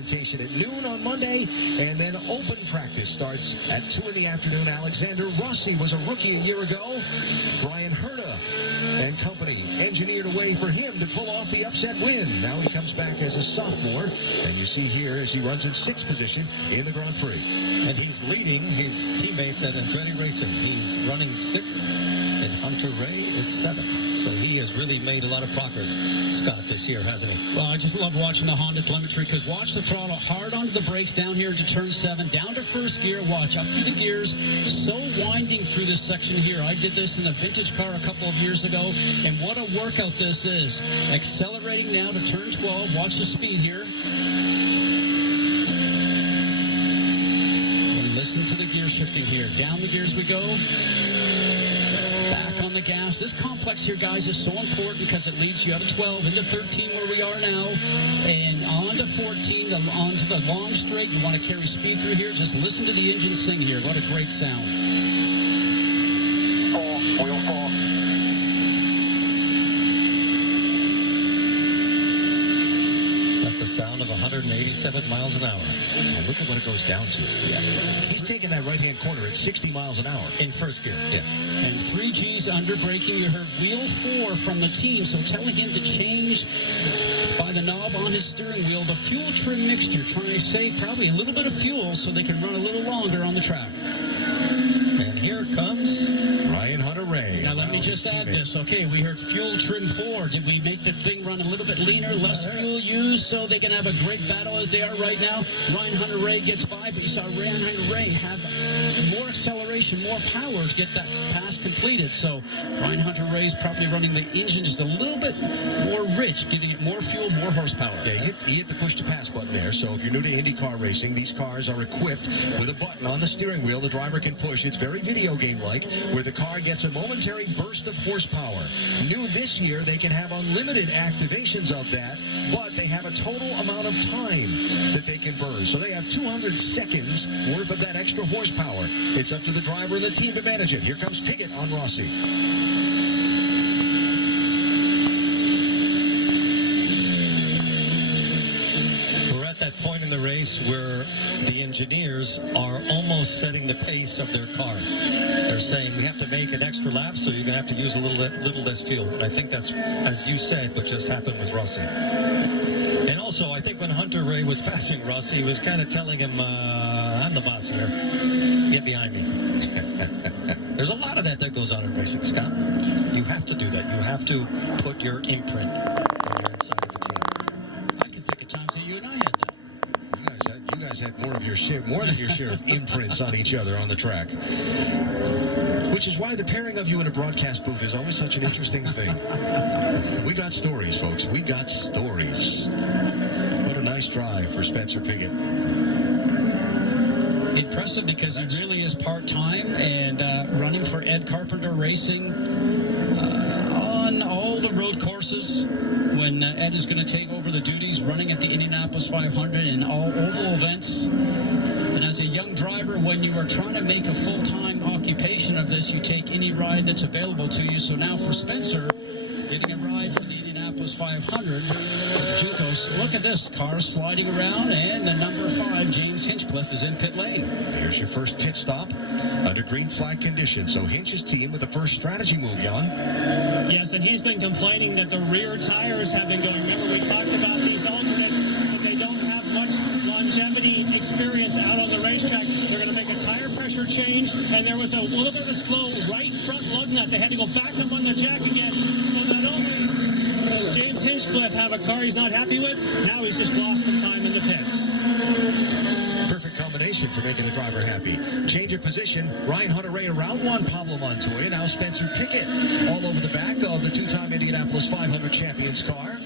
orientation at noon on Monday, and then open practice starts at 2 in the afternoon. Alexander Rossi was a rookie a year ago. Brian Herta and company engineered a way for him to pull off the upset win. Now he comes back as a sophomore, and you see here as he runs in 6th position in the Grand Prix. And he's leading his teammates at Andretti Racing. He's running 6th, and Hunter Ray is 7th. So he has really made a lot of progress, Scott, this year, hasn't he? Well, I just love watching the Honda telemetry, because watch the throttle hard onto the brakes down here into turn 7, down to first gear, watch up through the gears, so winding through this section here. I did this in a vintage car a couple of years ago, and what a workout this is. Accelerating now to turn 12, watch the speed here. And listen to the gear shifting here. Down the gears we go. Back on the gas. This complex here, guys, is so important because it leads you out of 12 into 13 where we are now, and on to 14, on to the long straight. You want to carry speed through here. Just listen to the engine sing here. What a great sound. 4, wheel 4. That's the sound of 187 miles an hour. And look at what it goes down to. Yeah. He's taking that right-hand corner at 60 miles an hour. In first gear. Yeah. And 3 G's under braking. You heard wheel 4 from the team, so telling him to change by the knob on his steering wheel the fuel trim mixture, trying to save probably a little bit of fuel so they can run a little longer on the track. And here comes Ryan Hunter Ray. Now let me just add this. Okay, we heard fuel trim 4. Did we make the thing run a little bit leaner, less fuel used, so they can have a great battle as they are right now? Ryan Hunter Ray gets by, but you saw Ryan Hunter Ray have more acceleration, more power to get that pass completed. So Ryan Hunter Ray is probably running the engine just a little bit more rich, giving it more fuel, more horsepower. Yeah, you hit the push to pass button there. So if you're new to IndyCar racing, these cars are equipped with a button on the steering wheel the driver can push. It's very video game-like, where the car gets a momentary burst of horsepower. New this year, they can have unlimited activations of that, but they have a total amount of time that they can burn. So they have 200 seconds worth of that extra horsepower. It's up to the driver and the team to manage it. Here comes Piggott on Rossi. that point in the race where the engineers are almost setting the pace of their car. They're saying we have to make an extra lap, so you're going to have to use a little less fuel. And I think that's, as you said, what just happened with Rossi. And also, I think when Hunter Ray was passing Rossi, he was kind of telling him, I'm the boss here. Get behind me. There's a lot of that goes on in racing, Scott. You have to do that. You have to put your imprint when you're inside of a team. I can think of times that you and I had that. You guys had more than your share of imprints on each other on the track. Which is why the pairing of you in a broadcast booth is always such an interesting thing. We got stories, folks. We got stories. What a nice drive for Spencer Piggott. Impressive because he really is part-time and running for Ed Carpenter Racing on all the road courses when Ed is going to take over the duties, running at the Indianapolis 500 and all oval events. And as a young driver, when you are trying to make a full-time occupation of this, you take any ride that's available to you. So now for Spencer, getting a ride for the Indianapolis 500, JUCOs. Look at this, car sliding around, and the number 5, James Hinchcliffe, is in pit lane. Here's your first pit stop under green flag conditions. So Hinch's team with the first strategy move, Jan. Yes, and he's been complaining that the rear tires have been going. Remember, we talked about these alternates. They don't have much longevity experience out on the racetrack. They're going to make a tire pressure change, and there was a little bit of a slow right front lug nut. They had to go back up on the jack again. So not only does James Hinchcliffe have a car he's not happy with, now he's just lost some time in the pits. Perfect combination for making the driver happy. Change of position. Ryan Hunter Ray around Juan Pablo Montoya. Now Spencer Piggott all over the back of the two-time Indianapolis 500 champions car.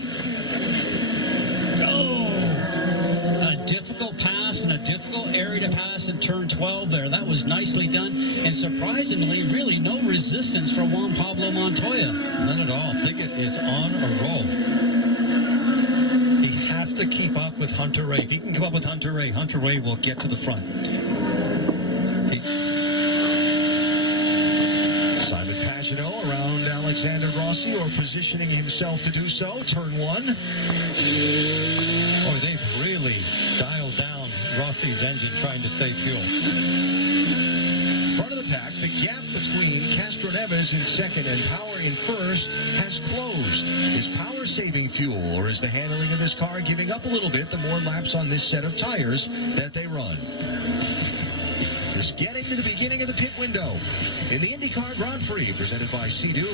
A difficult pass and a difficult area to pass in turn 12 there. That was nicely done. And surprisingly, really no resistance for Juan Pablo Montoya. None at all. Piggott is on a roll. He has to keep up with Hunter Ray. If he can keep up with Hunter Ray will get to the front. Simon Pagenaud around Alexander Rossi, or positioning himself to do so. Turn 1. Oh, they've really Rossi's engine trying to save fuel. Front of the pack, the gap between Castroneves in second and Power in first has closed. Is Power saving fuel, or is the handling of his car giving up a little bit the more laps on this set of tires that they run? Just getting to the beginning of the pit window in the IndyCar Grand Prix, presented by Sea-Doo.